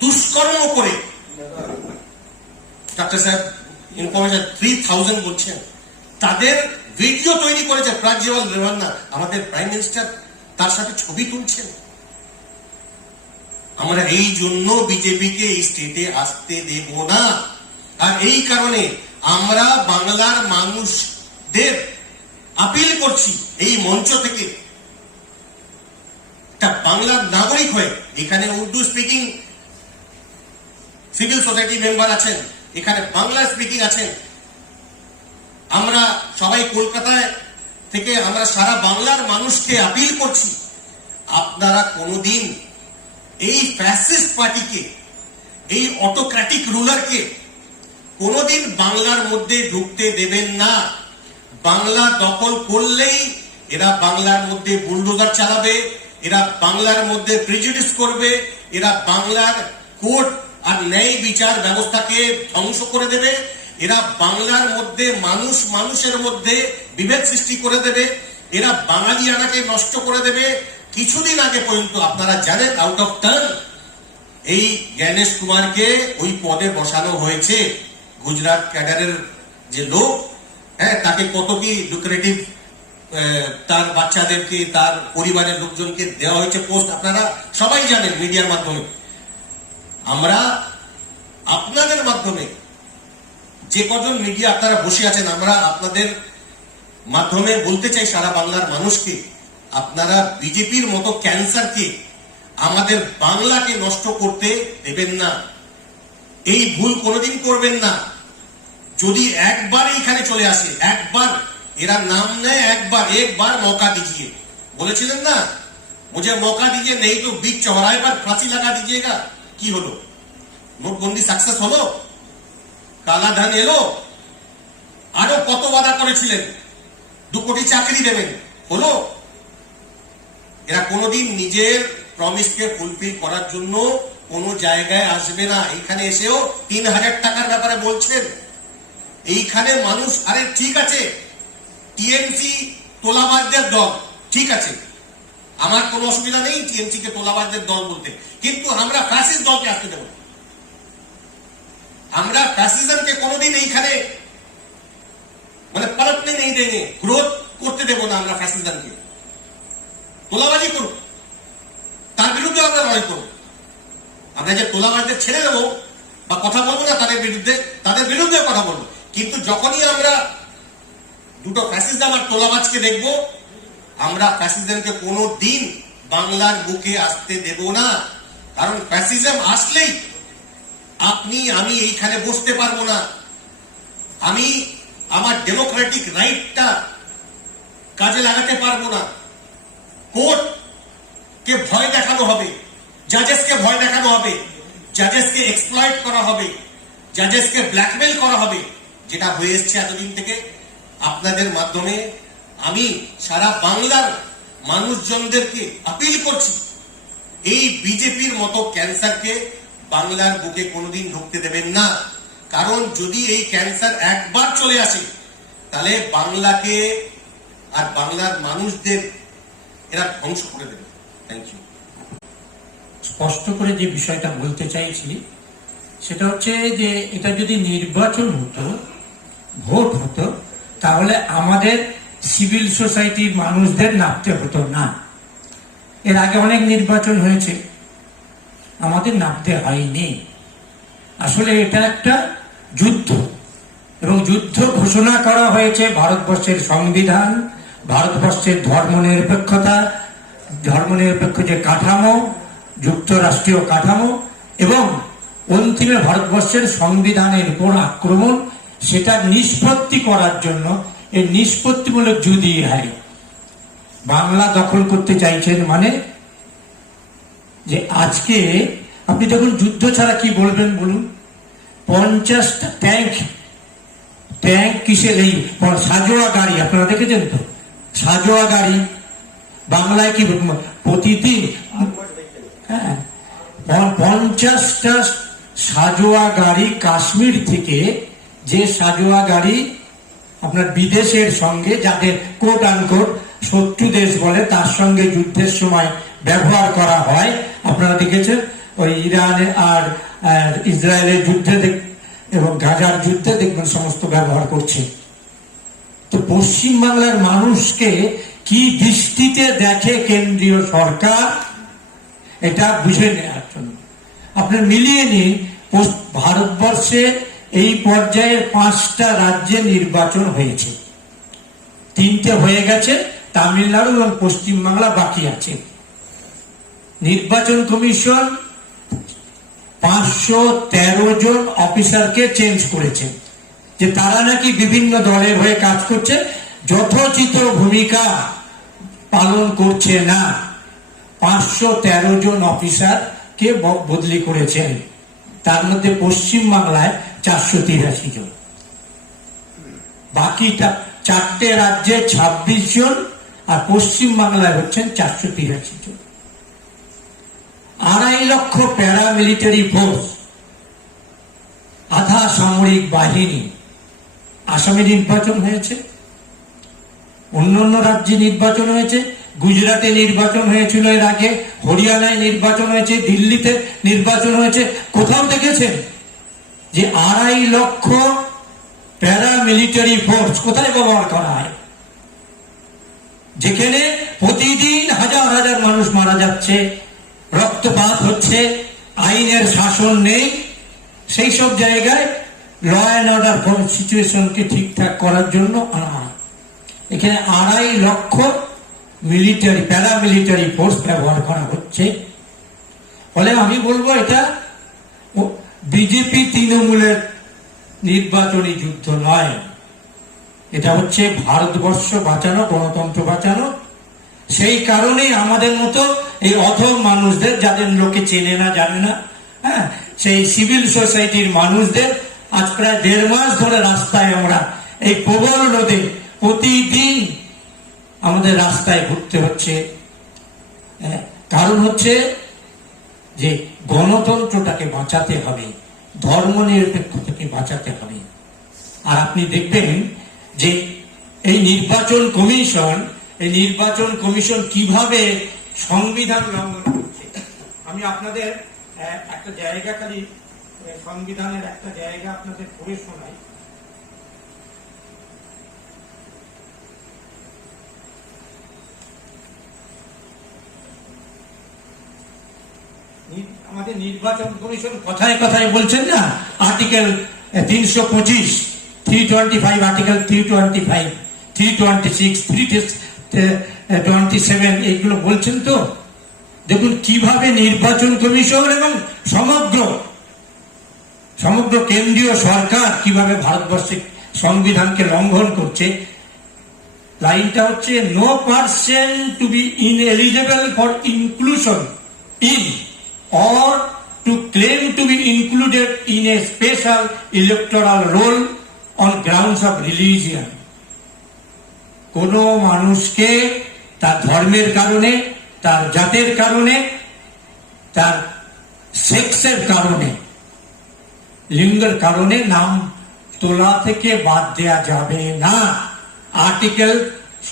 দুষ্কর্ম করে, ডাক্তার সাহেব ইনফরমেশন 3000 বলছেন, তাদের ভিডিও তৈরি করেছে প্রাজ্জ্বল রেওয়ান্না। আমাদের প্রাইম মিনিস্টার তার সাথে ছবি তুলছেন। আমরা এই জন্য বিজেপিকে এই স্টেটে আসতে দেব না। আর এই কারণে আমরা বাংলার মানুষদের আপিল করছি এই মঞ্চ থেকে, একটা বাংলার নাগরিক হয়ে, এখানে Urdu speaking civil society member আছেন, এখানে বাংলা স্পিকিং আছেন, আমরা সবাই কলকাতায় থেকে আমরা সারা বাংলার মানুষকে আপিল করছি, আপনারা কোনোদিন এই ফ্যাসিস্ট পার্টিকে, এই অটোক্র্যাটিক রুলারকে কোনোদিন বাংলার মধ্যে ঢুকতে দেবেন না। বাংলা দখল করলেই এরা বাংলার মধ্যে বুলডোজার চালাবে, এরা বাংলার মধ্যে প্রেজুডিস করবে, এরা বাংলার কোর্ট আর ন্যায় বিচার ব্যবস্থাকে ধ্বংস করে দেবে, এরা বাংলার মধ্যে মানুষের মধ্যে বিভেদ সৃষ্টি করে দেবে, এরা বাঙালিয়ানাকে নষ্ট করে দেবে। কিছুদিন আগে পর্যন্ত আপনারা জানেন আউট অফ টার্ন এই জ্ঞানেশ কুমারকে ওই পদে বসানো হয়েছে। গুজরাট ক্যাডারের যে লোক, হ্যাঁ, তাকে কত কি লুক্রেটিভ তার বাচ্চাদেরকে, তার পরিবারের লোকজনকে দেওয়া হয়েছে পোস্ট, আপনারা সবাই জানেন মিডিয়ার মাধ্যমে। আমরা আপনাদের মাধ্যমে, যে কজন মিডিয়া আপনারা বসে আছেন, আমরা আপনাদের মাধ্যমে বলতে চাই সারা বাংলার মানুষকে, আপনারা বিজেপির মতো ক্যান্সারকে, আমাদের বাংলাকে নষ্ট করতে দেবেন না। এই ভুল কোনোদিন করবেন না। যদি একবার এইখানে চলে আসে, একবার এরা নাম নেয়, একবার মौका दीजिए, বলেছিলেন না, मुझे मौका दीजिए नहीं तो बीच चौराहे पर फांसी लगा दीजिएगा। কি হলো? নোটবন্দি সাকসেস হলো? কালা ধন এলো? আরো কত ওয়াদা করেছিলেন, 2 কোটি চাকরি দেবেন, হলো? এরা কোনোদিন নিজের প্রমিসকে ফুলফিল করার জন্য কোনো জায়গায় আসবে না। এইখানে এসেও 3000 টাকার ব্যাপারে বলছেন। এইখানে মানুষ, আরে ঠিক আছে, টিএমসি তোলাবাজদের দল, ঠিক আছে, আমার কোনো অসুবিধা নেই টিএমসি কে তোলাবাজদের দল বলতে, কিন্তু আমরা ফ্যাসিস্ট দলকে আসতে দেব। আমরা ফ্যাসিজমকে কোনোদিন এইখানে মানে পলটনে নেই দেंगे, গ্রোথ করতে দেব না। আমরা ফ্যাসিজমকে তোলাবাজি করব, তার বিরুদ্ধে আমরা লড়াই করব। আমরা যে তোলাবাজদের ছেড়ে দেবো বা কথা বলবো না তাদের বিরুদ্ধে কথা বলবো, কিন্তু যখনই আমরা দুটো ফ্যাসিজম আর তোলাবাজকে দেখবো, আমরা ফ্যাসিজমকে কোনো দিন বাংলার বুকে আসতে দেব না। কারণ ফ্যাসিজম আসলেই আপনি আমি এইখানে বসতে পারবো না, আমি আমার ডেমোক্রেটিক রাইটটা কাজে লাগাতে পারবো না। কোর্ট কে ভয় দেখানো হবে, জাজেসকে ভয় দেখানো হবে, জাজেসকে এক্সপ্লয়েট করা হবে, জাজেসকে ব্ল্যাকমেল করা হবে, যেটা হয়ে এসছে এতদিন থেকে। আপনাদের মাধ্যমে আমি সারা বাংলার মানুষজনদেরকে আপিল করছি, এই বিজেপির মতো ক্যান্সারকে বাংলার বুকে কোনোদিন ঢুকতে দেবেন না। কারণ যদি এই ক্যান্সার একবার চলে আসে, তাহলে বাংলাকে আর বাংলার মানুষদের এরা ধ্বংস করে দেবে। Thank you. স্পষ্ট করে যে বিষয়টা বলতে চাইছি সেটা হচ্ছে যে এটা যদি নির্বাচন হতো, ভোট হতো, তাহলে আমাদের সিভিল সোসাইটির মানুষদের নামতে হতো না। এর আগে অনেক নির্বাচন হয়েছে, আমাদের নামতে হয়নি। আসলে এটা একটা যুদ্ধ, এবং যুদ্ধ ঘোষণা করা হয়েছে ভারতবর্ষের সংবিধান, ভারতবর্ষের ধর্মনিরপেক্ষতা, ধর্মনিরপেক্ষ যে কাঠামো, যুক্তরাষ্ট্রীয় কাঠামো, এবং অন্তিমে ভারতবর্ষের সংবিধানের উপর আক্রমণ, সেটা নিষ্পত্তি করার জন্য এই নিষ্পত্তিমূলক যুদ্ধ হয়। বাংলা দখল করতে চাইছেন মানে যে আজকে আপনি দেখুন যুদ্ধ ছাড়া কি বলবেন বলুন। 50টা ট্যাঙ্ক কিসের, এই সাজোয়া গাড়ি আপনারা দেখেছেন তো, সাজোয়া গাড়ি বাংলায় কি প্রতিদিন, হ্যাঁ, 50টা সাজোয়া গাড়ি কাশ্মীর থেকে, যে সাজোয়া গাড়ি আপনার বিদেশের সঙ্গে, যাদের কোট আনকোট শত্রু দেশ বলে, তার সঙ্গে যুদ্ধের সময় ব্যবহার করা হয়। আপনারা দেখেছেন ওই ইরানে আর ইসরায়েলের যুদ্ধে এবং গাজার যুদ্ধে দেখবেন সমস্ত ব্যবহার করছে। তো পশ্চিম বাংলার মানুষকে কি দৃষ্টিতে দেখে কেন্দ্রীয় সরকার, এটা বুঝে নেওয়ার জন্য আপনার মিলিয়ে নিন। ভারতবর্ষে এই পর্যায়ের 5টা রাজ্যে নির্বাচন হয়েছে, 3টে হয়ে গেছে, তামিলনাড়ু এবং পশ্চিমবাংলা বাকি আছে। নির্বাচন কমিশন 513 জন অফিসারকে চেঞ্জ করেছে, যে তারা নাকি বিভিন্ন দলের হয়ে কাজ করছে, যথোচিত ভূমিকা পালন করছে না। 513 জন অফিসারকে বদলি করেছেন, তার মধ্যে পশ্চিমবাংলায় 483 জন, বাকিটা 4টে রাজ্যে 26 জন, আর পশ্চিমবাংলায় হচ্ছেন 483 জন। 2.5 লক্ষ প্যারামিলিটারি ফোর্স, আধা সামরিক বাহিনী। আসামে নির্বাচন হয়েছে, অন্যান্য রাজ্যে নির্বাচন হয়েছে, গুজরাটে নির্বাচন হয়েছিল এর আগে, হরিয়ানায় নির্বাচন হয়েছে, দিল্লিতে নির্বাচন হয়েছে। কোথাও দেখেছেন যে 2.5 লক্ষ প্যারামিলিটারি ফোর্স কোথায় ব্যবহার করা হয়? যেখানে প্রতিদিন হাজার হাজার মানুষ মারা যাচ্ছে, রক্তপাত হচ্ছে, আইনের শাসন নেই, সেই সব জায়গায় ল অ্যান্ড অর্ডার সিচুয়েশনকে ঠিকঠাক করার জন্য আনা হয়। এখানে 2.5 লক্ষ মিলিটারি প্যারামিলিটারি ফোর্স ব্যবহার করা হচ্ছে। ফলে আমি বলবো এটা বিজেপি তৃণমূলের নির্বাচনী যুদ্ধ নয়, এটা হচ্ছে ভারতবর্ষ বাঁচানো, গণতন্ত্র বাঁচানো। সেই কারণেই আমাদের মতো এই অধম মানুষদের, যাদের লোকে চেনে না জানে না, হ্যাঁ, সেই সিভিল সোসাইটির মানুষদের আজ প্রায় 1.5 মাস ধরে রাস্তায় আমরা এই প্রবল রোদে প্রতিদিন আমাদের রাস্তায় ঘুরতে হচ্ছে। কারণ হচ্ছে যে গণতন্ত্রটাকে বাঁচাতে হবে, ধর্মনিরপেক্ষতাকে বাঁচাতে হবে। আর আপনি দেখবেন যে এই নির্বাচন কমিশন কিভাবে সংবিধান লঙ্ঘন করছে। আমি আপনাদের একটা জায়গা, খালি সংবিধানের একটা জায়গা আপনাদের পড়ে শোনাই। আমাদের নির্বাচন কমিশন কথায় কথায় বলছেন না, আর্টিকেল 325, 325, আর্টিকেল 325, 326, 327 এইগুলো বলছেন তো। দেখুন কিভাবে নির্বাচন কমিশন এবং সমগ্র কেন্দ্রীয় সরকার কিভাবে ভারতবর্ষের সংবিধানকে লঙ্ঘন করছে। লাইনটা হচ্ছে, no person to be ineligible for inclusion in or to claim to be included in a special electoral roll on grounds of religion. কোন মানুষকে তার ধর্মের কারণে, তার জাতের কারণে, তার সেক্সের কারণে, লিঙ্গের কারণে নাম তোলা থেকে বাদ দেয়া যাবে না। আর্টিকেল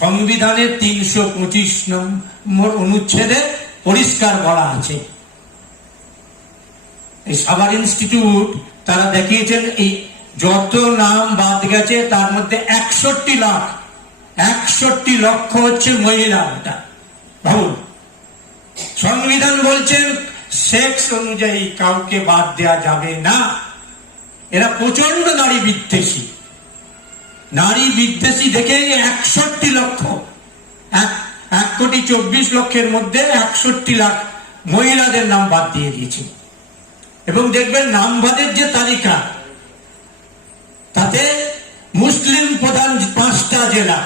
সংবিধানের 325 নম্বর অনুচ্ছেদে পরিষ্কার বলা আছে। এই সাভার ইনস্টিটিউট তারা দেখিয়েছেন এই যত নাম বাদ গেছে তার মধ্যে 61 লক্ষ হচ্ছে মহিলা। ওটা ভাবুন, সংবিধান বলছেন সেক্স অনুযায়ী কাউকে বাদ দেয়া যাবে না। এরা প্রচন্ড নারী বিদ্বেষী দেখে 61 লক্ষ, 1,24,00,000 মধ্যে 61 লাখ মহিলাদের নাম বাদ দিয়ে দিয়েছে। এবং দেখবেন নাম বাদের যে তালিকা, তাতে মুসলিম প্রধান 5টা জেলা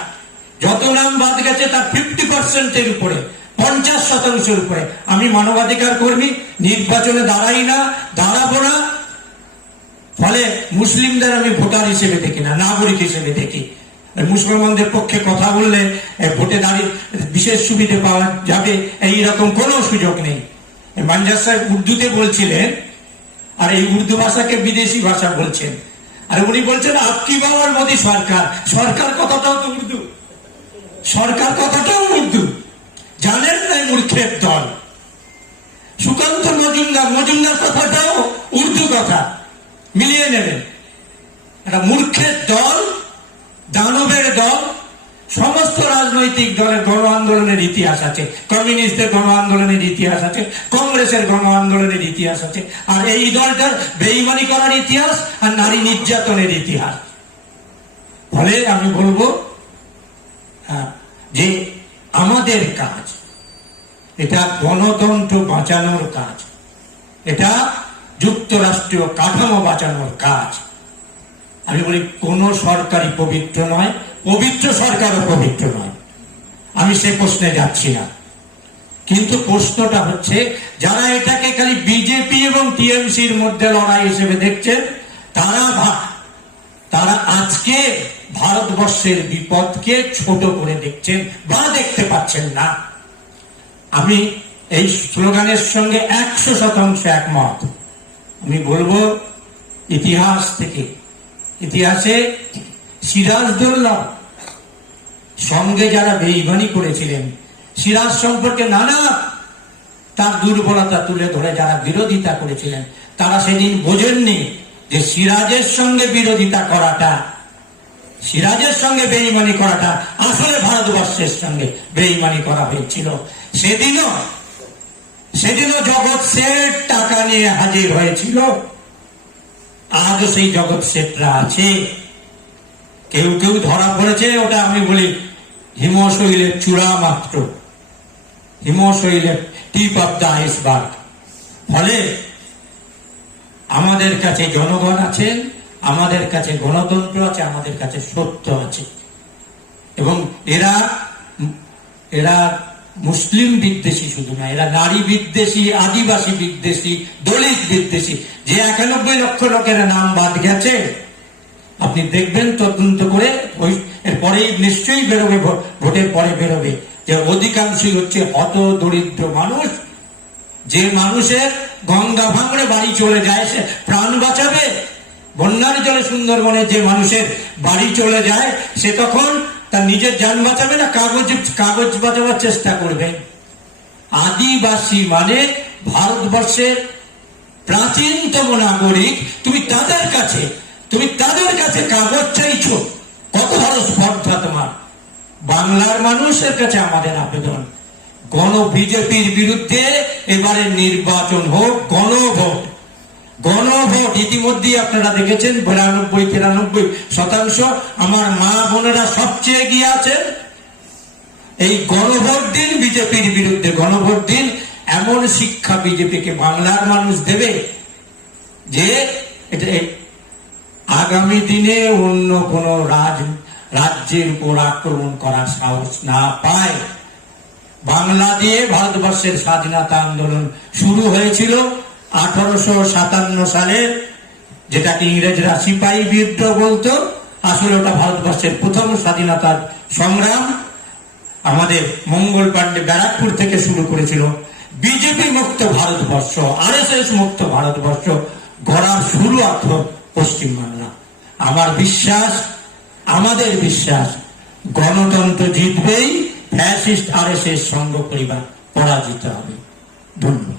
যত নাম বাদ গেছে তার 50%-এর উপরে, 50% উপরে। আমি মানবাধিকার কর্মী, নির্বাচনে দাঁড়াই না, দাঁড়াবো না, ফলে মুসলিমদের আমি ভোটার হিসেবে দেখি না, নাগরিক হিসেবে দেখি। মুসলমানদের পক্ষে কথা বললে ভোটে দাঁড়িয়ে বিশেষ সুবিধে পাওয়া যাবে এইরকম কোনো সুযোগ নেই। মানজার সাহেব উর্দুতে বলছিলেন, আর এই উর্দু ভাষাকে বিদেশি ভাষা বলছেন, আর উনি বলছেন আপকি বাবার মোদী সরকার। সরকার কথাটাও তো উর্দু, সরকার কথাটাও উর্দু। জানেন না মূর্খের দল। সুকান্ত মজুমদার কথাটাও উর্দু কথা, মিলিয়ে নেবেন। একটা মূর্খের দল, দানবের দল। সমস্ত রাজনৈতিক দলের গণ আন্দোলনের ইতিহাস আছে, কমিউনিস্টদের গণ আন্দোলনের ইতিহাস আছে, কংগ্রেসের গণ আন্দোলনের ইতিহাস আছে, আর এই দলটার বেঈমানি করার ইতিহাস আর নারী নির্যাতনের ইতিহাস। ফলে আমি বলবো যে আমাদের কাজ, এটা গণতন্ত্র বাঁচানোর কাজ, এটা যুক্তরাষ্ট্রীয় কাঠামো বাঁচানোর কাজ। আমি বলি কোন সরকারই পবিত্র নয়, পবিত্র সরকারও পবিত্র নয়, আমি সে প্রশ্নে যাচ্ছি না। কিন্তু প্রশ্নটা হচ্ছে, যারা এটাকে খালি বিজেপি এবং টিএমসির মধ্যে লড়াই হিসেবে দেখছেন, তারা আজকে ভারতবর্ষের বিপদকে ছোট করে দেখছেন বা দেখতে পাচ্ছেন না। আমি এই স্লোগানের সঙ্গে 100% একমত। আমি বলবো ইতিহাসে সিরাজদৌল্লা সঙ্গে যারা বেঈমানি করেছিলেন, সিরাজ সম্পর্কে নানা তার দুর্বলতা তুলে ধরে যারা বিরোধিতা করেছিলেন, তারা সেদিন বোঝেননি যে সিরাজের সঙ্গে বিরোধিতা করাটা, সিরাজের সঙ্গে বেঈমানি করাটা আসলে ভারতবর্ষের সঙ্গে বেঈমানি করা হয়েছিল। সেদিনও জগৎ শেঠ টাকা নিয়ে হাজির হয়েছিল, আজও সেই জগৎ শেঠরা আছে। কেউ কেউ ধরা পড়েছে, ওটা আমি বলি হিমশৈলের চূড়া মাত্র, হিমশৈলের টিপ অফ দ্য আইসবার্গ। ফলে আমাদের কাছে জনগণ আছেন, আমাদের কাছে গণতন্ত্র আছে, আমাদের কাছে সত্য আছে। এবং এরা মুসলিম বিদ্বেষী শুধু না, এরা নারী বিদ্বেষী, আদিবাসী বিদ্বেষী, দলিত বিদ্বেষী। যে 91 লক্ষ লোকের নাম বাদ গেছে, আপনি দেখবেন তদন্ত করে, এরপরেই নিশ্চয়ই বেরোবে, ভোটের পরে বেরোবে যে অধিকাংশই হচ্ছে হত দরিদ্র মানুষ। যে মানুষের গঙ্গা ভাঙড়ে বাড়ি চলে যায়, সে প্রাণ বাঁচাবে। বন্যার জলে সুন্দরবনে যে মানুষের বাড়ি চলে যায়, সে তখন তার নিজের যান বাঁচাবে না, কাগজ বাঁচাবার চেষ্টা করবে। আদিবাসী মানে ভারতবর্ষের প্রাচীনতম নাগরিক। তুমি তাদের কাছে কাগজ চাইছো, কত বড় স্পর্ধা তোমার। বাংলার মানুষের কাছে আমাদের আবেদন, বিজেপির বিরুদ্ধে এবারে নির্বাচন হোক, গণভোট। ইতিমধ্যে আপনারা দেখেছেন 92-93% আমার মা বোনেরা সবচেয়ে এগিয়ে আছেন। এই গণভোট দিন, বিজেপির বিরুদ্ধে গণভোট দিন, এমন শিক্ষা বিজেপিকে বাংলার মানুষ দেবে যে এটা আগামী দিনে অন্য কোন রাজ্যের উপর আক্রমণ করার সাহস না পায়। বাংলা দিয়ে ভারতবর্ষের স্বাধীনতা আন্দোলন শুরু হয়েছিল 1857 সালে, যেটাকে ইংরেজরা সিপাহী বিদ্রোহ বলতো। আসলে ওটা ভারতবর্ষের প্রথম স্বাধীনতার সংগ্রাম। আমাদের মঙ্গল পাণ্ডে ব্যারাকপুর থেকে শুরু করেছিল। বিজেপি মুক্ত ভারতবর্ষ, আরএসএস মুক্ত ভারতবর্ষ গড়ার শুরু পশ্চিমবাংলা। আমার বিশ্বাস, আমাদের বিশ্বাস, গণতন্ত্র জিতবেই, ফ্যাসিস্ট আরএসএস সংঘ পরিবার পরাজিত হবে। ধন্যবাদ।